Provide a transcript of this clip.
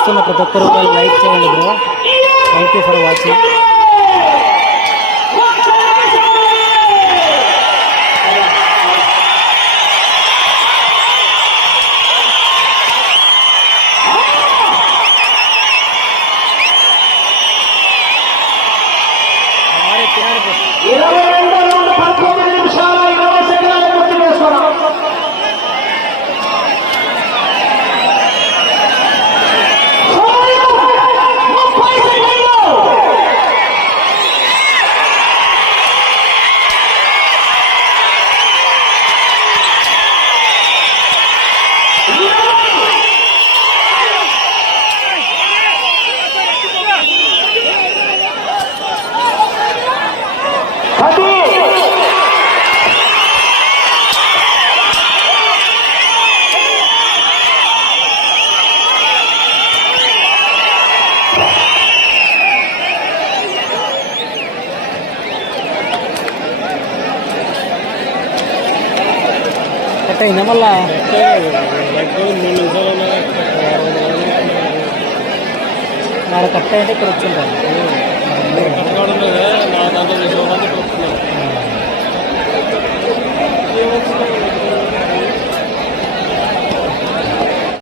చూస్తున్న ప్రతి ఒక్కరు లైక్ చేయండి bro. Thank you for watching ఇరవై కట్ అయిందా మళ్ళా? నాడు కట్ అయితే ఇక్కడ వచ్చింటాను